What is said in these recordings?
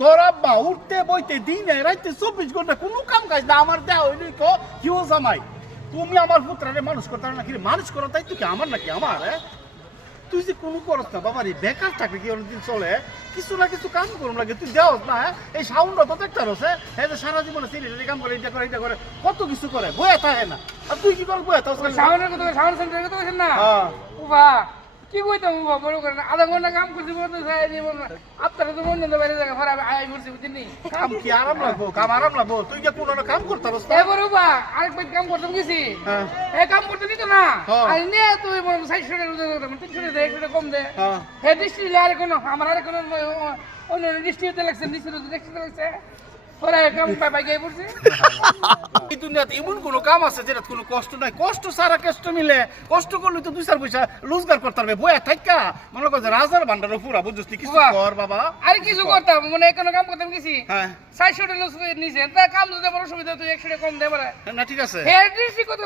তোর আব্বা উঠতে বইতে দিনে রাইতে 24 ঘন্টা কোনো কাম কাজ না আমার দেওয়া হইলি কি ও জামাই তুমি আমার পুত্রারে মানুষ করতে নাকি মানুষ করো তাই তুই কি আমার নাকি আমার তুই যে কোনো করস না বাবা রে বেকার থাকলে কি অনেকদিন চলে কিছু না কিছু কাম করুন লাগে তুই দেওস না এই সাউন্ডটা তো দেখতে রসে হ্যাঁ যে সারা জীবনে সিরিয়ালি কাম করে এটা করে কত কিছু করে বয়ে থাকে না আর তুই কি কর বয়ে থাকস সাউন্ডের কথা সাউন্ড সেন্টারের কথা বলছেন না উবা কি কইতাম উবা বড় করে আধা ঘন্টা কাম করছি বলতে চাই নি আপনারা তো মন না বাইরে জায়গা খারাপ আই বলছি বুঝিনি কাম কি আরাম লাগবো কাম আরাম লাগবো তুই যে কোনো কাম করতে রস এবার উবা আরেক বাইক কাম করতে গেছি এই কাম করতে দিত না আর নে তুই বল 60 টাকা রোজ 300 টাকা 1 টাকা কম দে হে ডিস্ট্রিক্ট আর কোন আমার আর কোন অন্য ডিস্ট্রিক্টে লাগছে ডিস্ট্রিক্টে লাগছে ওরা কাম পাই গিয়ে পড়ছে এই দুনিয়াতে এমন কোনো কাম আছে যেটা কোনো কষ্ট নাই কষ্ট সারা কষ্ট মিলে কষ্ট করলে তো 2-4 পয়সা রোজগার করতে পারবে বয়া থাকা মনে কর যে রাজার ভান্ডার পুরা বুঝছিস কিছু কর বাবা আরে কিছু করতাম মানে কোনো কাম করতাম গেছি 60 টাকা লস নিছে তা কাম যদি বড় সুবিধা তুই 100 টাকা কম দে বলে না ঠিক আছে হেড ডিস্ট্রিক্ট কত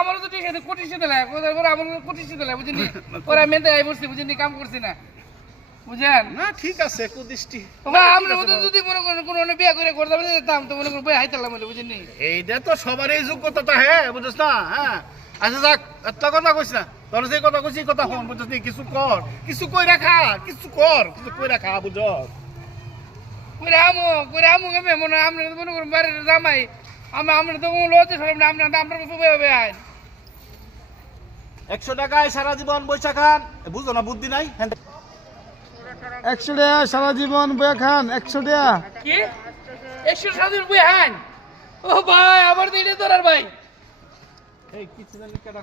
আমার তো ঠিক আছে কোটি টাকা দেয় কোথায় আমার কোটি টাকা দেয় বুঝিনি ওরা মেতে আই বসছি বুঝিনি কাম করছি না বুঝেন না ঠিক আছে কুদৃষ্টি আমরা যদি মনে করেন কোনো বিয়ে করে করতাম যেতাম তো মনে করেন বই হাইতালাম বলে বুঝিনি এইটা তো সবারই যোগ্যতা হ্যাঁ বুঝছিস না হ্যাঁ আচ্ছা যাক এত কথা কইস না তোর যে কথা কইছি কথা হন বুঝছিস নি কিছু কর কিছু কই রাখা কিছু কর কিছু কই রাখা বুঝছ করে আমো কেমন মনে আমরা মনে করেন বাড়ির জামাই আমরা তো লতে সব না আমরা বই আইন 100 টাকায় সারা জীবন বৈশা খান বুঝো না বুদ্ধি নাই 100 টাকা সারা জীবন বয়া খান 100 টাকা কি 100 সাদির বই আইন ও ভাই আবার দিলে তোর আর ভাই এই কিছু জানি কেডা